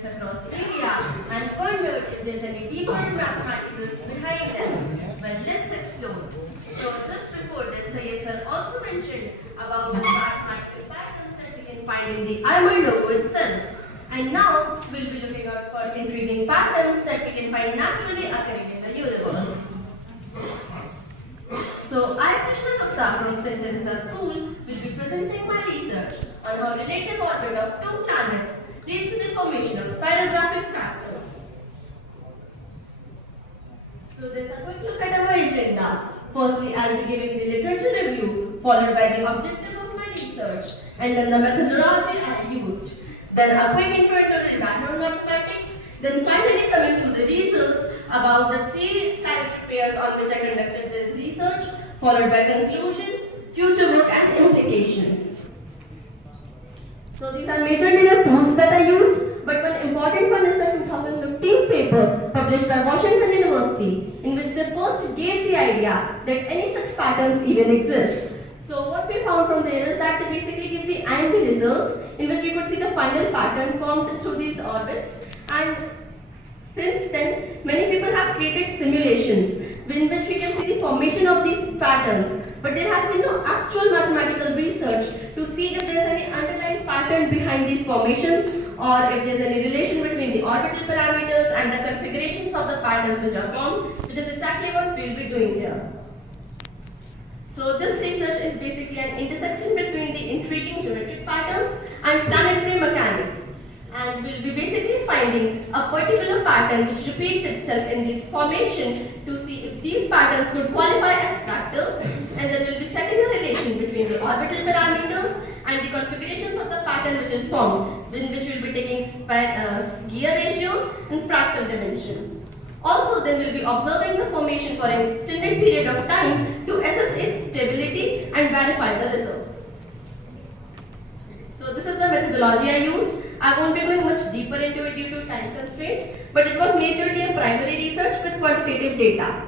objects across area and wondered if there's any deeper mathematics behind them. Well, let's explore. So just before this, Sayed sir also mentioned about the mathematical patterns that we can find in the AIMER logo itself. And now we'll be looking out for intriguing patterns that we can find naturally occurring in the universe. So I, Krishna Gupta from Sentenza School, will be presenting my research on how relative orbit of two planets leads to the formation of spirographic fractals. So there's a quick look at our agenda. Firstly, I'll be giving the literature review, followed by the objectives of my research, and then the methodology I used. Then a quick intro into the background mathematics, then finally coming to the results about the three character pairs on which I conducted the research, followed by conclusion, future work and implications. So these are majorly the tools that I used, but one important one is the 2015 paper published by Washington University, in which they first gave the idea that any such patterns even exist. So what we found from there is that they basically give the AIMER results, in which we could see the final pattern formed through these orbits. And since then, many people have created simulations in which we can see the formation of these patterns. But there has been no actual mathematical research to see if there is any underlying pattern behind these formations, or if there is any relation between the orbital parameters and the configurations of the patterns which are formed, which is exactly what we will be doing here. So this research is basically an intersection between the intriguing geometric patterns and planetary mechanics. And we'll be basically finding a particular pattern which repeats itself in this formation to see if these patterns could qualify as fractals, and then we'll be setting a relation between the orbital parameters and the configurations of the pattern which is formed, in which we'll be taking gear ratios and fractal dimensions. Also, then we'll be observing the formation for an extended period of time to assess its stability and verify the results. So this is the methodology I used. I won't be going much deeper into it due to time constraints, but it was majorly a primary research with quantitative data.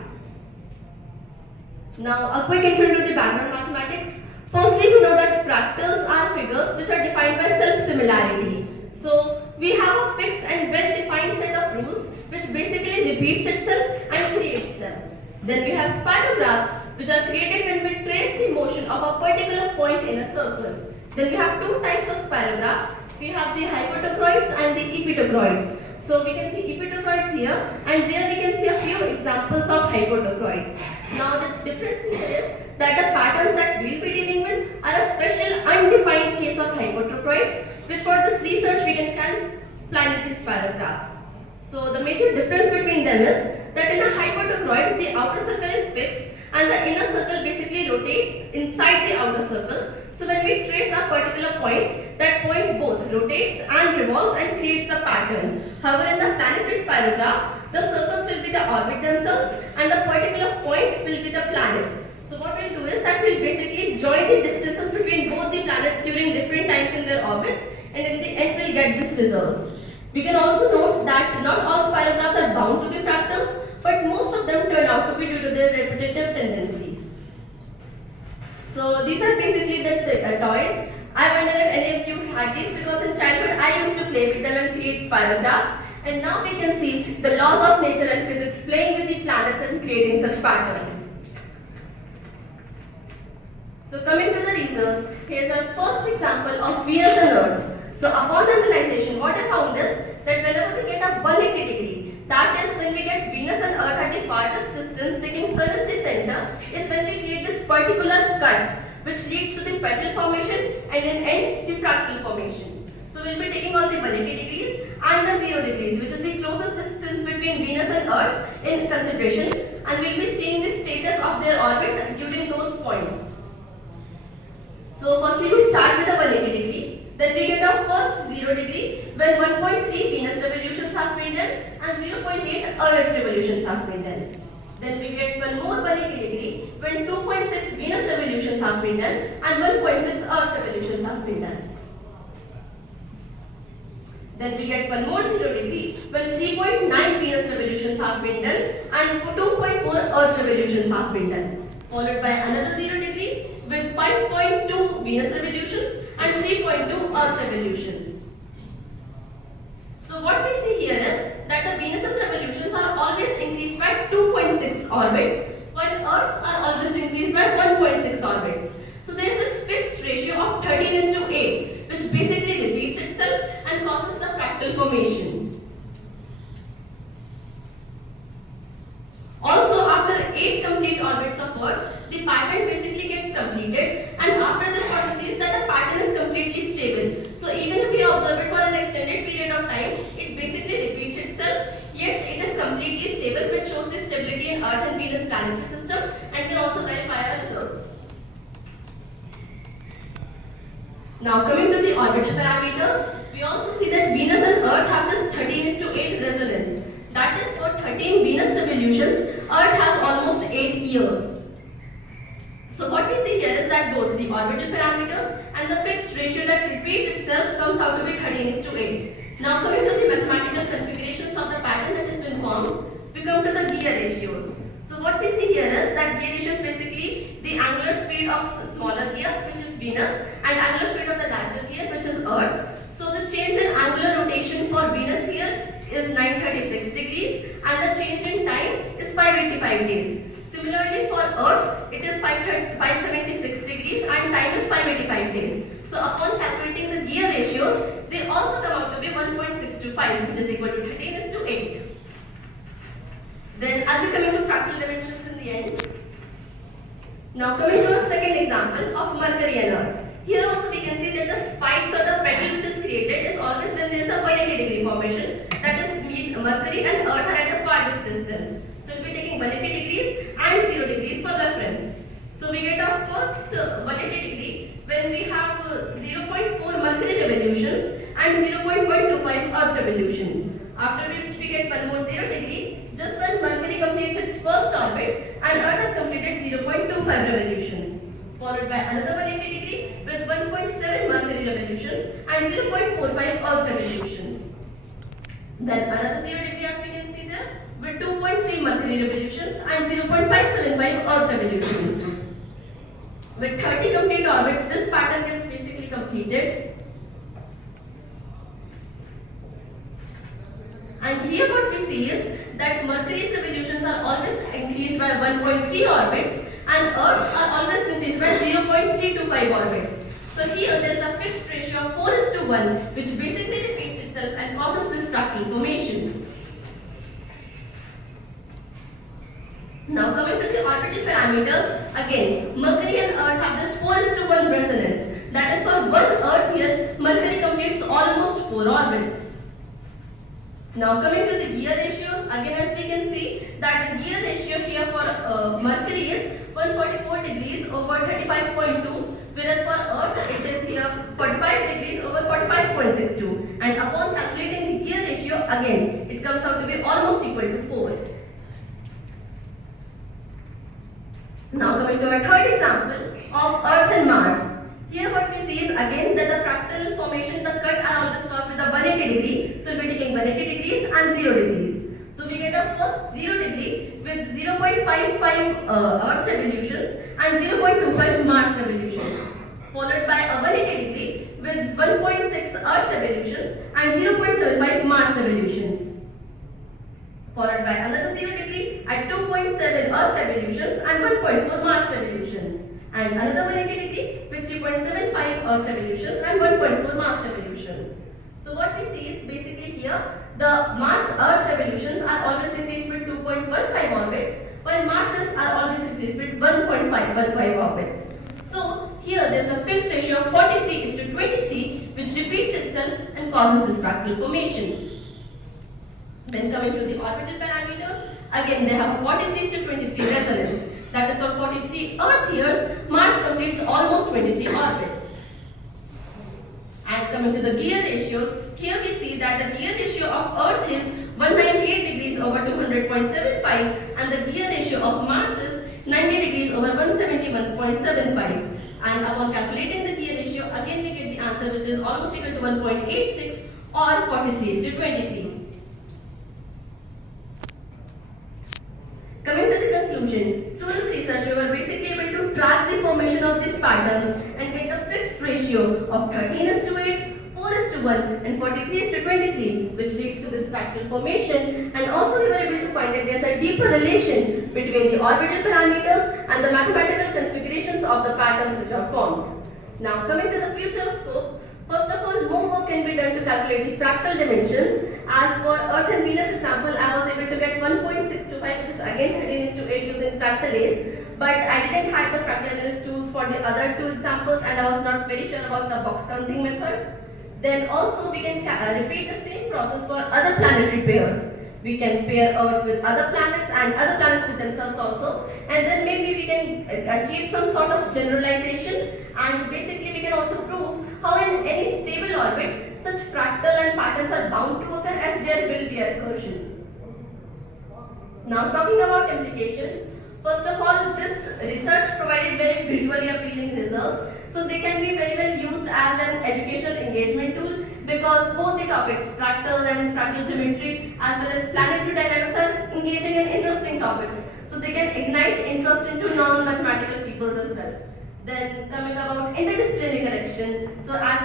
Now, a quick intro to the background mathematics. Firstly, we know that fractals are figures which are defined by self-similarity. So, we have a fixed and well-defined set of rules which basically repeats itself and creates them. Then we have spirographs which are created when we trace the motion of a particular point in a circle. Then we have two types of spirographs. We have the hypotoroids and the epitoroids. So we can see epitoroids here, and there we can see a few examples of hypotoroids. Now the difference here is that the patterns that we'll be dealing with are a special undefined case of hypotoroids, which for this research we can call planetary spirographs. So the major difference between them is that in a hypotoroid the outer circle is fixed and the inner circle basically rotates inside the outer circle. So when we trace a particular point, that point both rotates and revolves and creates a pattern. However, in the planetary spirograph, the circles will be the orbit themselves and the particular point will be the planets. So what we'll do is that we'll basically join the distances between both the planets during different times in their orbits, and in the end we'll get these results. We can also note that not all spirographs are bound to be fractals, but most of them turn out to be due to their repetitive tendencies. So these are basically the toys. I wonder if any of you had these, because in childhood I used to play with them and create spirographs, and now we can see the laws of nature and physics playing with the planets and creating such patterns. So coming to the results, here's our first example of Venus and Earth. So upon analyzation, what I found is that whenever we get a 180 degree, that is when we get Venus and Earth at the farthest distance, taking Sun as the center, is when we create this particular cut, which leads to the petal formation and in end the fractal formation. So we'll be taking all the 180 degrees and the 0 degrees, which is the closest distance between Venus and Earth in consideration, and we'll be seeing the status of their orbits during those points. So firstly we start with a 180 degree. Then we get our first 0 degree when 1.3 Venus revolutions have been done and 0.8 Earth revolutions have been done. Then we get one more 180 degree when 2.6 Venus revolutions have been done and 1.6 Earth revolutions have been done. Then we get one more 0 degree when 3.9 Venus revolutions have been done and 2.4 Earth revolutions have been done. Followed by another 0 degree with 5.2 Venus revolutions and 3.2 Earth revolutions. So So what we see here is that the Venus's revolutions are always increased by 2.6 orbits, while Earth's are always increased by 1.6 orbits. So there is this fixed ratio of 13:8, which basically repeats itself and causes the fractal formation. Also, after 8 complete orbits of Earth, the pattern basically gets completed, and after this what we see is that the pattern is completely stable. So even if we observe it for an extended period of time, it basically repeats itself, yet it is completely stable, which shows the stability in Earth and Venus planetary system and can also verify our results. Now coming to the orbital parameters, we also see that Venus and Earth have this 13:8 resonance. That is, for 13 Venus revolutions, Earth has almost 8 years. So what we see here is that both the orbital parameters and the fixed ratio that repeats itself comes out to be 13:8. Now coming to the mathematical configurations of the pattern that has been formed, we come to the gear ratios. So what we see here is that gear ratio is basically the angular speed of smaller gear, which is Venus, and angular speed of the larger gear, which is Earth. So the change in angular rotation for Venus here is 936 degrees, and the change in time is 585 days. Similarly for Earth, it is 576 degrees and time is 585 days. So upon calculating the gear ratios, they also come out to be 1.625, which is equal to 13:8. Then I'll be coming to fractal dimensions in the end. Now coming to our second example of Mercury and Earth. Here also we can see that the spikes or the petal which is created is always when there is a 180-degree formation. That is, Mercury and Earth are at the farthest distance. So we'll be taking 180 degrees and 0 degrees for reference. So we get our first 180 degree when we have 0.4 Mercury revolutions and 0.25 Earth revolution. After which we get one more 0 degree just when Mercury completes its first orbit and Earth has completed 0.25 revolutions. Followed by another 180 degree with 1.7 Mercury revolutions and 0.45 Earth revolutions. Then another 0 degree, as we can see there, with 2.3 Mercury revolutions and 0.575 Earth revolutions. With 30 complete orbits, this pattern gets basically completed. And here what we see is that Mercury's revolutions are always increased by 1.3 orbits and Earth's are always increased by 0.325 orbits. So here there is a fixed ratio of 4:1, which basically repeats itself and causes this fractal formation. Now coming to the orbital parameters, again Mercury and Earth have this 4:1 resonance. That is, for one Earth here, Mercury completes almost 4 orbits. Now coming to the gear ratios, again as we can see that the gear ratio here for Mercury is 144 degrees over 35.2, whereas for Earth it is here 45 degrees over 45.62, and upon calculating the gear ratio, again it comes out to be almost equal to 4. Now coming to our third example of Earth and Mars. Here what we see is again that the fractal formation, the cut are always caused with a 180 degree. So we'll be taking 180 degrees and 0 degrees. So we get a first 0 degree with 0.55 Earth revolutions and 0.25 Mars revolutions. Followed by a 180 degree with 1.6 Earth revolutions and 0.75 Mars revolutions. Followed by another 0 degree at 2.7 Earth revolutions and 1.4 Mars revolutions. And another 180 degree with 3.75 Earth revolutions and 1.4 Mars revolutions. So what we see is basically here the Mars-Earth revolutions are always increased with 2.15 orbits, while Mars's are always increased with 1.515 orbits. So here there is a fixed ratio of 43:23, which repeats itself and causes this fractal formation. Then coming to the orbital parameters, again they have 43:23 resonance. That is, for 43 Earth years, Mars completes almost 23 orbits. And coming to the gear ratios, here we see that the gear ratio of Earth is 198 degrees over 200.75 and the gear ratio of Mars is 90 degrees over 171.75. And upon calculating the gear ratio, again we get the answer which is almost equal to 1.86 or 43:23. Coming to the conclusion, through this research we were basically able to track the formation of these patterns and get a fixed ratio of 13:8, 4:1 and 43:23, which leads to this fractal formation. And also we were able to find that there's a deeper relation between the orbital parameters and the mathematical configurations of the patterns which are formed. Now coming to the future scope, first of all, more work can be done to calculate the fractal dimensions. As for Earth and Venus example, I was able to get 1.625, which is again 13:8 using Fractals. But I didn't have the fractal analysis tools for the other two examples, and I was not very sure about the box counting method. Then also we can repeat the same process for other planetary pairs. We can pair Earth with other planets and other planets with themselves also, and then maybe we can achieve some sort of generalization, and basically we can also prove how in any stable orbit such fractal and patterns are bound to occur, as there will be a recursion. Now talking about implications, first of all, this research provided very visually appealing results, so they can be very well used as an educational engagement tool, because both the topics, fractals and fractal geometry as well as planetary dynamics, are engaging and interesting topics, so they can ignite interest into non-mathematical people as well. Then coming about interdisciplinary connection, so as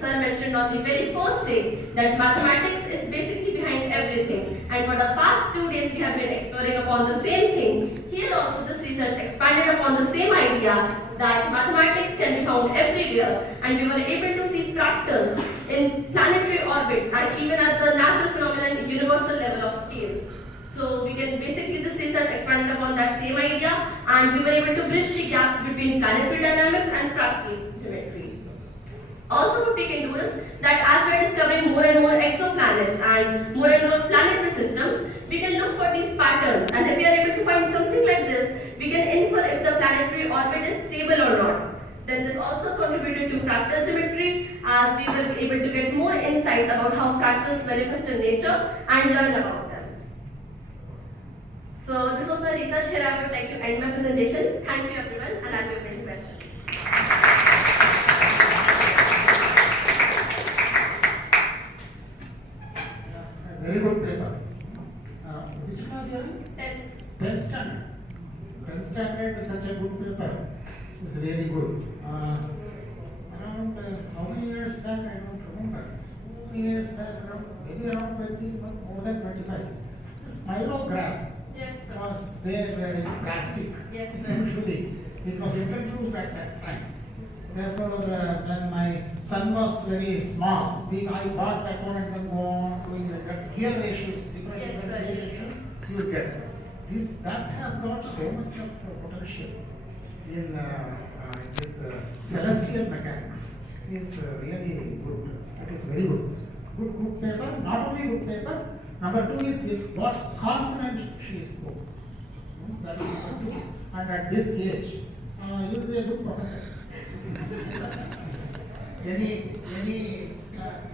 sir mentioned on the very first day that mathematics is basically behind everything, and for the past 2 days we have been exploring upon the same thing. Here also this research expanded upon the same idea that mathematics can be found everywhere, and we were able to see fractals in planetary orbits and even at the natural phenomenon universal level of scale. So we can basically, this research expanded upon that same idea, and we were able to bridge the gaps between planetary dynamics and fractal geometry. Also what we can do is that as we are discovering more and more exoplanets and more planetary systems, we can look for these patterns, and if we are able to find something like this, we can infer if the planetary orbit is stable or not. Then this also contributed to fractal geometry, as we will be able to get more insights about how fractals manifest in nature and learn about them. So this was the research. Here I would like to end my presentation. Thank you everyone, and I'll be open to questions. Very good paper. Which class you are in? 10th standard. 10th standard is such a good paper. It's really good. Around how many years back, I don't remember. 2 years back, maybe around 20, more than 25. The spirograph was there in plastic. Yes, Usually, it was introduced at that time. Therefore, when my son was very small, I bought that one and then go on doing like that. Gear ratios, different gear ratios, you will get that has got so much of potential in this celestial mechanics. Is really good. That is very good. Good paper. Not only good paper. Number 2 is with what confidence she spoke. That is number 2. And at this age, you will be a good professor. Any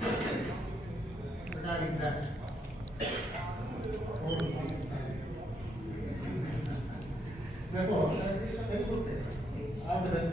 questions regarding that? Oh, please. Therefore, that is a very good paper. All the best.